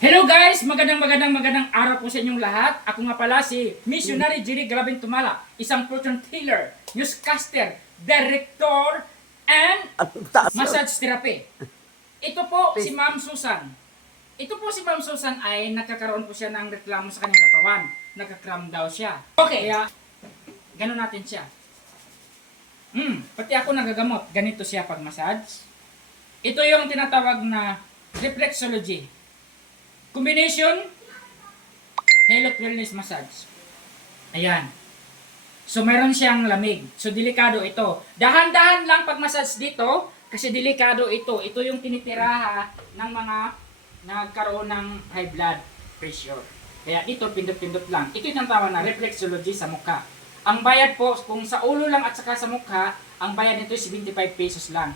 Hello guys! Magandang araw po sa inyong lahat. Ako nga pala si Missionary Jerry Grabin Tumala, isang fortune teller, newscaster, director, and massage therapy. Ito po si Ma'am Susan. Ito po si Ma'am Susan ay nagkakaroon po siya ng reklamo sa kanyang katawan. Nagka-cramp daw siya. Okay, kaya ganun natin siya. Pati ako nagagamot. Ganito siya pag massage. Ito yung tinatawag na reflexology. Combination, Health Wellness Massage. Ayan. So, mayroon siyang lamig. So, delikado ito. Dahan-dahan lang pag-massage dito kasi delikado ito. Ito yung tinitiraha ng mga nagkaroon ng high blood pressure. Kaya dito, pindot-pindot lang. Ito yung tawag na reflexology sa mukha. Ang bayad po, kung sa ulo lang at saka sa mukha, ang bayad nito ay 75 pesos lang.